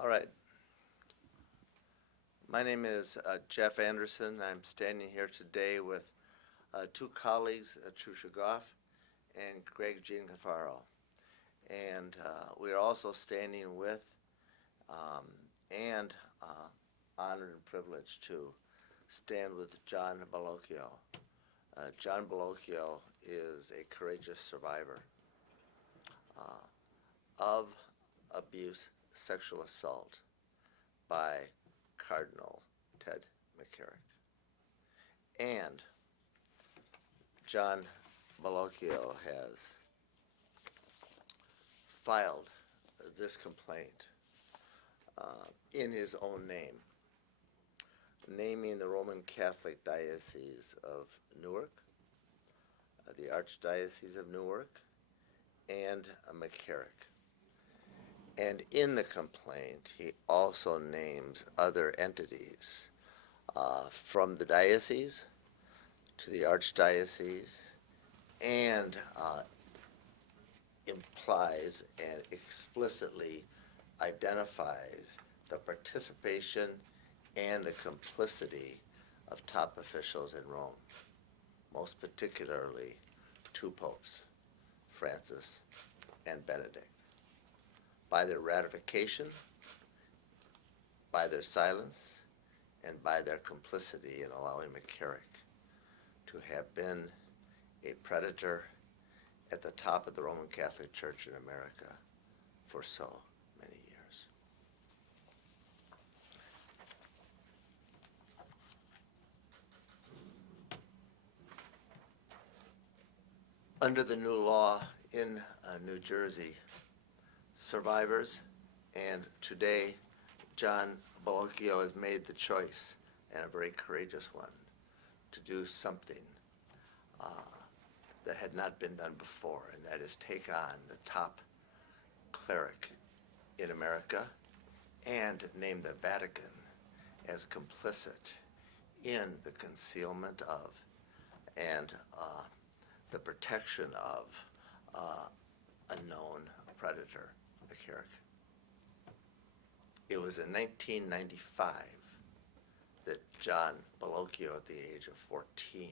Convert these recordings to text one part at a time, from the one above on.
All right. My name is Jeff Anderson. I'm standing here today with two colleagues, Trusha Goff and Greg Gianforcaro. And we are also standing with and honored and privileged to stand with John Bellocchio. John Bellocchio is a courageous survivor of abuse, sexual assault by Cardinal Ted McCarrick. And John Bellocchio has filed this complaint in his own name, naming the Roman Catholic Diocese of Newark, the Archdiocese of Newark, and McCarrick. And in the complaint, he also names other entities from the diocese to the archdiocese, and implies and explicitly identifies the participation and the complicity of top officials in Rome, most particularly two popes, Francis and Benedict, by their ratification, by their silence, and by their complicity in allowing McCarrick to have been a predator at the top of the Roman Catholic Church in America for so many years. Under the new law in New Jersey, survivors, and today John Bellocchio has made the choice, and a very courageous one, to do something that had not been done before, and that is take on the top cleric in America and name the Vatican as complicit in the concealment of and the protection of a known predator, McCarrick. It was in 1995 that John Bellocchio, at the age of 14,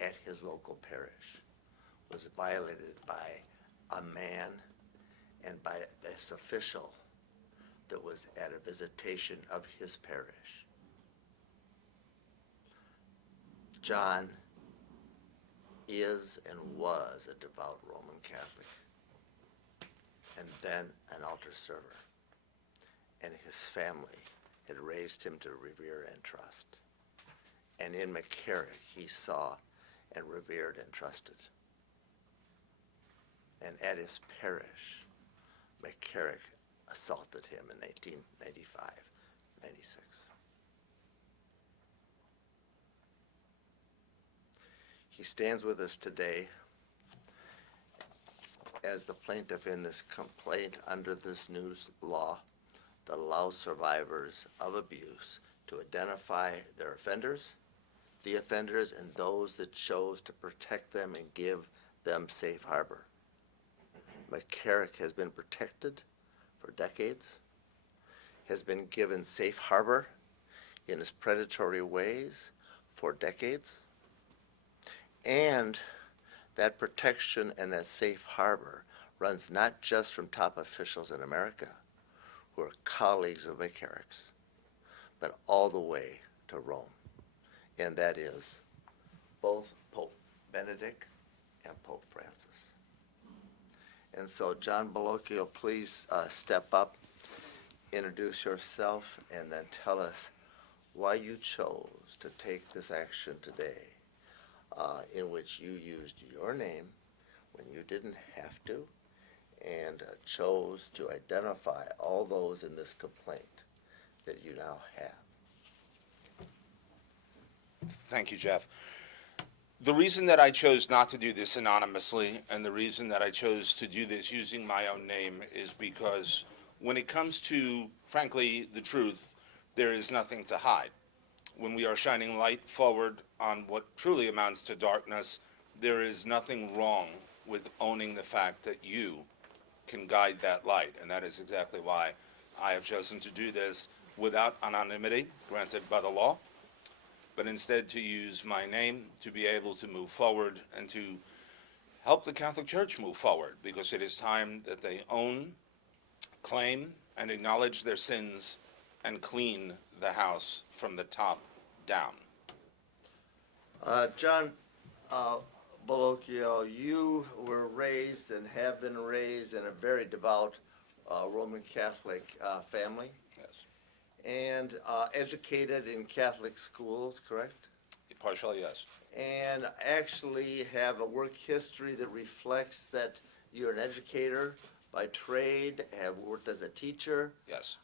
at his local parish, was violated by a man and by this official that was at a visitation of his parish. John is and was a devout Roman Catholic, and then an altar server. And his family had raised him to revere and trust. And in McCarrick, he saw and revered and trusted. And at his parish, McCarrick assaulted him in 1995, 96. He stands with us today as the plaintiff in this complaint under this new law that allows survivors of abuse to identify their offenders, the offenders, and those that chose to protect them and give them safe harbor. McCarrick has been protected for decades, has been given safe harbor in his predatory ways for decades, and that protection and that safe harbor runs not just from top officials in America who are colleagues of McCarrick's, but all the way to Rome. And that is both Pope Benedict and Pope Francis. And so, John Bellocchio, please step up, introduce yourself, and then tell us why you chose to take this action today, in which you used your name when you didn't have to, and chose to identify all those in this complaint that you now have. Thank you, Jeff. The reason that I chose not to do this anonymously, and the reason that I chose to do this using my own name, is because when it comes to, frankly, the truth, there is nothing to hide. When we are shining light forward on what truly amounts to darkness, there is nothing wrong with owning the fact that you can guide that light, and that is exactly why I have chosen to do this without anonymity granted by the law, but instead to use my name to be able to move forward and to help the Catholic Church move forward, because it is time that they own, claim, and acknowledge their sins and clean the house from the top down. John Bellocchio, you were raised and have been raised in a very devout Roman Catholic family Yes. and educated in Catholic schools, correct? Partially, yes. And actually have a work history that reflects that you're an educator by trade, have worked as a teacher Yes.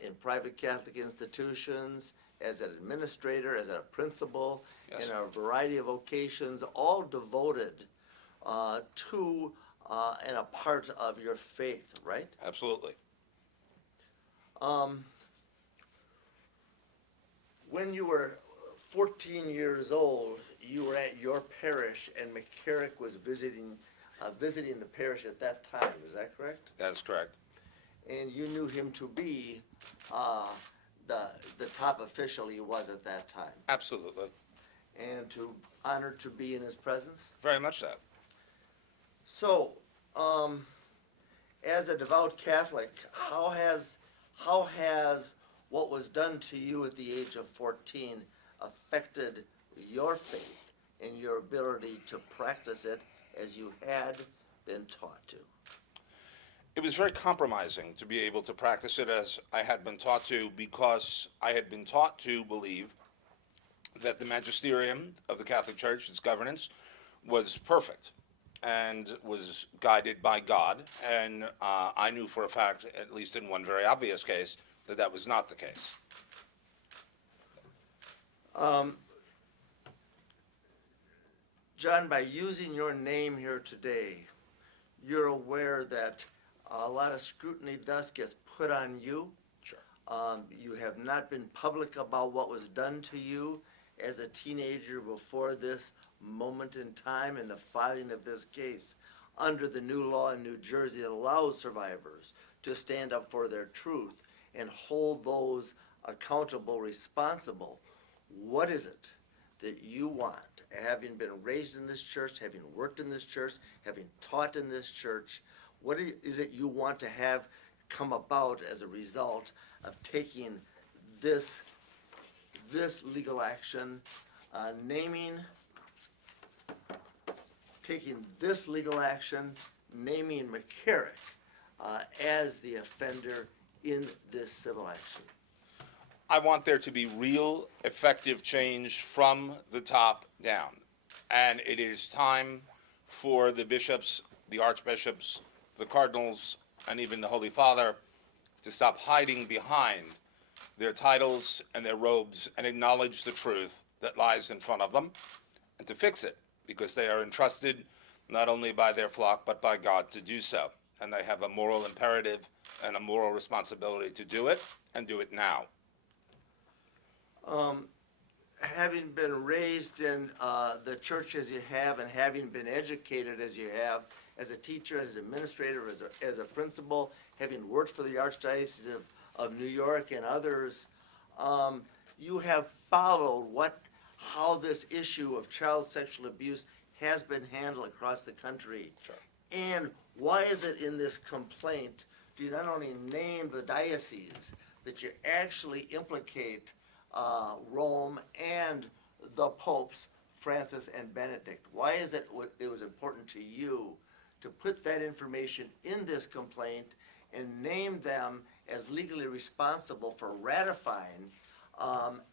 in private Catholic institutions, as an administrator, as a principal, Yes. in a variety of vocations, all devoted to and a part of your faith, right? Absolutely. When you were 14 years old, you were at your parish, and McCarrick was visiting the parish at that time. Is that correct? That's correct. And you knew him to be the top official he was at that time, Absolutely. and honored to be in his presence. Very much so. So, as a devout Catholic, how has what was done to you at the age of 14 affected your faith and your ability to practice it as you had been taught to? It was very compromising to be able to practice it as I had been taught to, because I had been taught to believe that the magisterium of the Catholic Church, its governance, was perfect and was guided by God. And I knew for a fact, at least in one very obvious case, that that was not the case. John, by using your name here today, you're aware that a lot of scrutiny thus gets put on you. Sure. You have not been public about what was done to you as a teenager before this moment in time and the filing of this case under the new law in New Jersey that allows survivors to stand up for their truth and hold those accountable, responsible. What is it that you want, having been raised in this church, having worked in this church, having taught in this church, what is it you want to have come about as a result of taking this legal action, naming McCarrick as the offender in this civil action? I want there to be real, effective change from the top down. And it is time for the bishops, the archbishops, the cardinals, and even the Holy Father to stop hiding behind their titles and their robes and acknowledge the truth that lies in front of them, and to fix it, because they are entrusted not only by their flock but by God to do so. And they have a moral imperative and a moral responsibility to do it, and do it now. Having been raised in the church as you have, and having been educated as you have, as a teacher, as an administrator, as a principal, having worked for the Archdiocese of New York and others, you have followed how this issue of child sexual abuse has been handled across the country. Sure. And why is it in this complaint do you not only name the diocese, but you actually implicate Rome and the popes, Francis and Benedict? Why is it was important to you to put that information in this complaint and name them as legally responsible for ratifying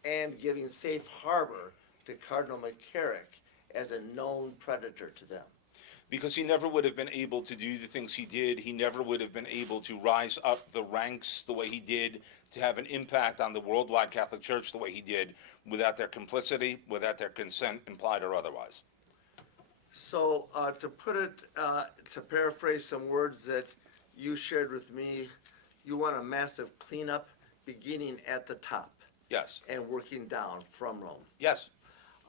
and giving safe harbor to Cardinal McCarrick as a known predator to them? Because he never would have been able to do the things he did. He never would have been able to rise up the ranks the way he did, to have an impact on the worldwide Catholic Church the way he did, without their complicity, without their consent, implied or otherwise. So to paraphrase some words that you shared with me, you want a massive cleanup beginning at the top Yes. and working down from Rome. Yes.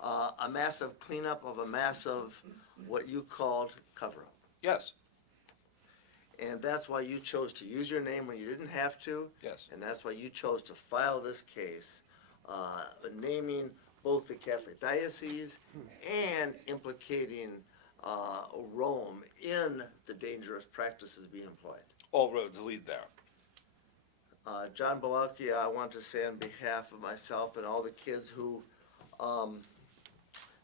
A massive cleanup of a massive, what you called, cover-up. Yes. And that's why you chose to use your name when you didn't have to. Yes. And that's why you chose to file this case, naming both the Catholic Diocese and implicating Rome in the dangerous practices being employed. All roads lead there. John Bellocchio, I want to say on behalf of myself and all the kids who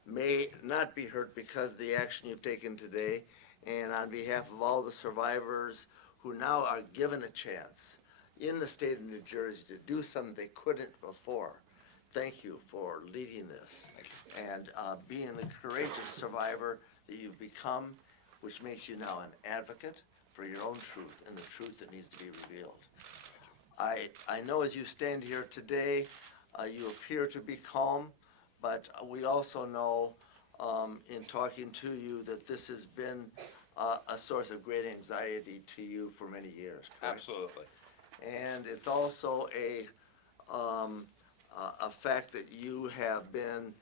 may not be hurt because of the action you've taken today, and on behalf of all the survivors who now are given a chance in the state of New Jersey to do something they couldn't before, thank you for leading this and being the courageous survivor that you've become, which makes you now an advocate for your own truth and the truth that needs to be revealed. I know as you stand here today, you appear to be calm, but we also know in talking to you that this has been a source of great anxiety to you for many years, correct? Absolutely. And it's also a fact that you have been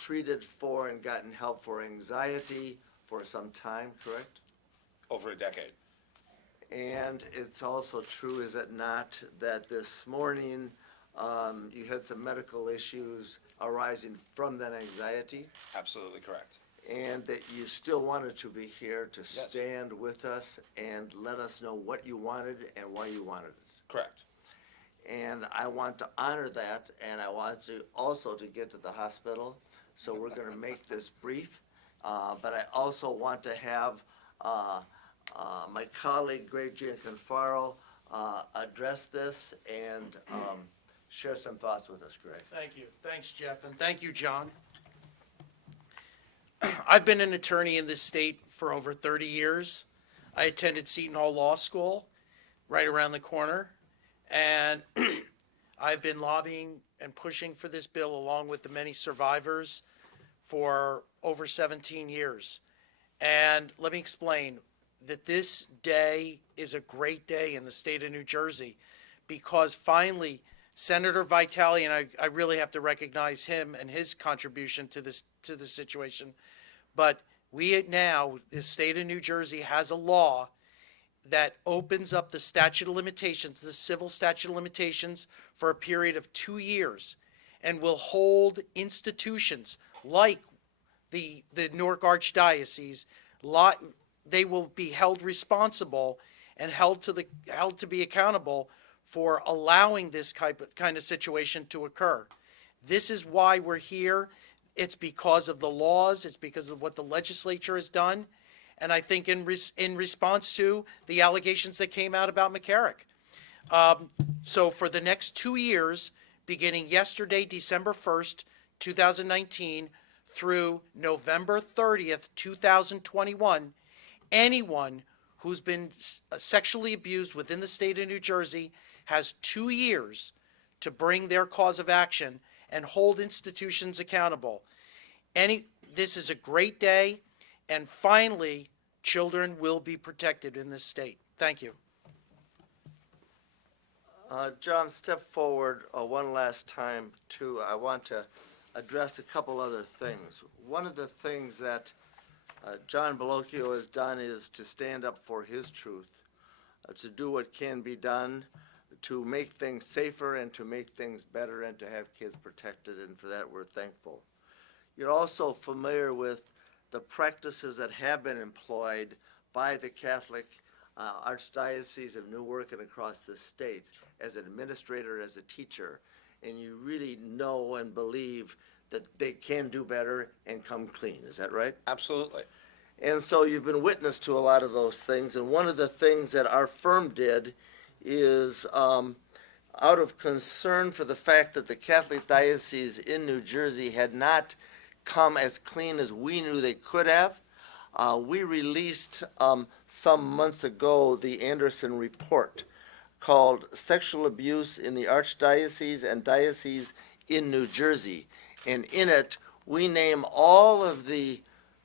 treated for and gotten help for anxiety for some time, correct? Over a decade. And it's also true, is it not, that this morning you had some medical issues arising from that anxiety, Absolutely correct. and that you still wanted to be here to stand with us and let us know what you wanted and why you wanted it. Correct. And I want to honor that, and I want to also to get to the hospital, so we're going to make this brief. But I also want to have my colleague, Greg Gianforcaro, address this and share some thoughts with us, Greg. Thank you. Thanks, Jeff, and thank you, John. I've been an attorney in this state for over 30 years. I attended Seton Hall Law School right around the corner, and I've been lobbying and pushing for this bill along with the many survivors for over 17 years. And let me explain that this day is a great day in the state of New Jersey because finally Senator Vitale, and I really have to recognize him and his contribution to this situation, but we now, the state of New Jersey has a law that opens up the statute of limitations, the civil statute of limitations, for a period of 2 years, and will hold institutions like the Newark Archdiocese. They will be held responsible and held to be accountable for allowing this kind of situation to occur. This is why we're here. It's because of the laws. It's because of what the legislature has done. And I think in response to the allegations that came out about McCarrick. So for the next 2 years, beginning yesterday, December 1st, 2019, through November 30th, 2021, anyone who's been sexually abused within the state of New Jersey has 2 years to bring their cause of action and hold institutions accountable. This is a great day, and finally, children will be protected in this state. Thank you. John, step forward one last time, too. I want to address a couple other things. One of the things that John Bellocchio has done is to stand up for his truth, to do what can be done to make things safer and to make things better and to have kids protected, and for that we're thankful. You're also familiar with the practices that have been employed by the Catholic Archdiocese of Newark and across the state as an administrator, as a teacher, and you really know and believe that they can do better and come clean. Is that right? Absolutely. And so you've been witness to a lot of those things, and one of the things that our firm did is out of concern for the fact that the Catholic Diocese in New Jersey had not come as clean as we knew they could have, we released some months ago the Anderson report called Sexual Abuse in the Archdiocese and Diocese in New Jersey. And in it, we name all of the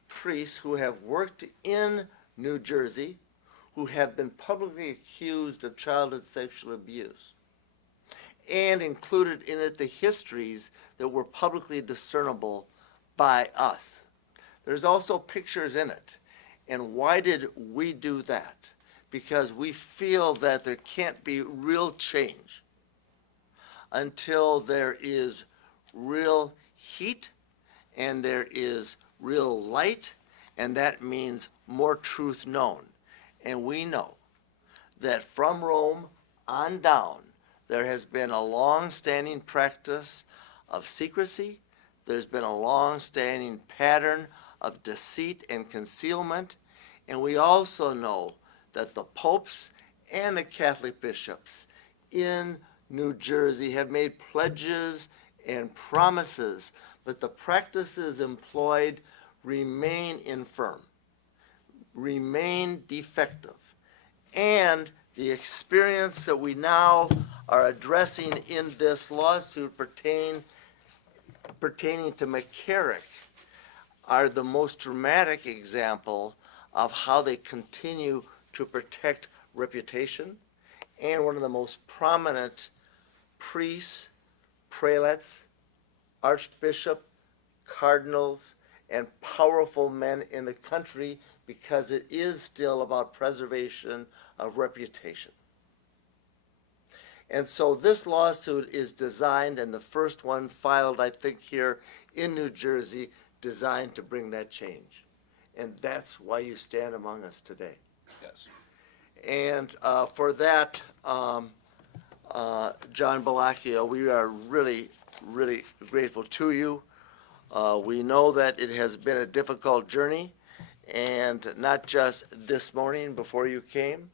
priests who have worked in New Jersey who have been publicly accused of childhood sexual abuse, and included in it the histories that were publicly discernible by us. There's also pictures in it. And why did we do that? because we feel that there can't be real change until there is real heat and there is real light, and that means more truth known. And we know that from Rome on down, there has been a long-standing practice of secrecy. There's been a long-standing pattern of deceit and concealment. And we also know that the popes and the Catholic bishops in New Jersey have made pledges and promises, but the practices employed remain infirm, remain defective. And the experience that we now are addressing in this lawsuit pertaining to McCarrick are the most dramatic example of how they continue to protect reputation. And one of the most prominent priests, prelates, archbishop, cardinals, and powerful men in the country, because it is still about preservation of reputation. And so this lawsuit is designed, and the first one filed, I think, here in New Jersey, designed to bring that change. And that's why you stand among us today. Yes. And for that, John Bellocchio, we are really, really grateful to you. We know that it has been a difficult journey, and not just this morning before you came,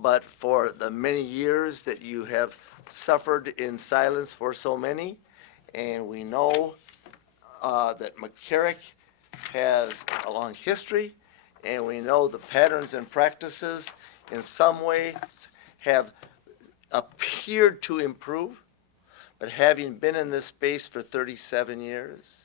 but for the many years that you have suffered in silence for so many. And we know that McCarrick has a long history, and we know the patterns and practices in some ways have appeared to improve, but having been in this space for 37 years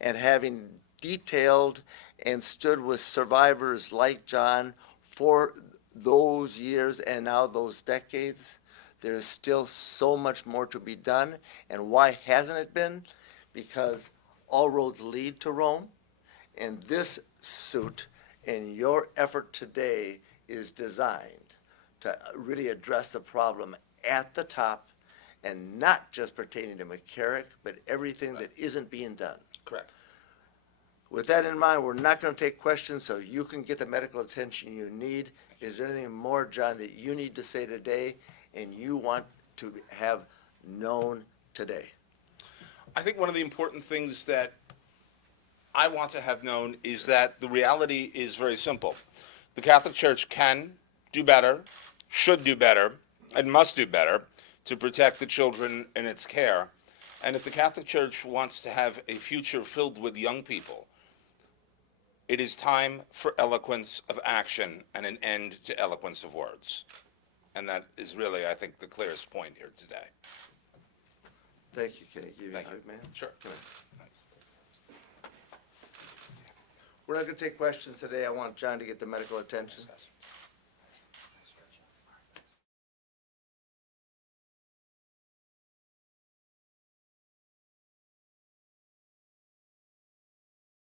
and having detailed and stood with survivors like John for those years and now those decades, there is still so much more to be done. And why hasn't it been? Because all roads lead to Rome, and this suit and your effort today is designed to really address the problem at the top, and not just pertaining to McCarrick, but everything that isn't being done. Correct. With that in mind, we're not going to take questions, so you can get the medical attention you need. Is there anything more, John, that you need to say today and you want to have known today? I think one of the important things that I want to have known is that the reality is very simple. The Catholic Church can do better, should do better, and must do better to protect the children in its care. And if the Catholic Church wants to have a future filled with young people, it is time for eloquence of action and an end to eloquence of words. And that is really, I think, the clearest point here today. Thank you. Can I give you a Thank you. hug, man? Sure. Come on. We're not going to take questions today. I want John to get the medical attention. Yes.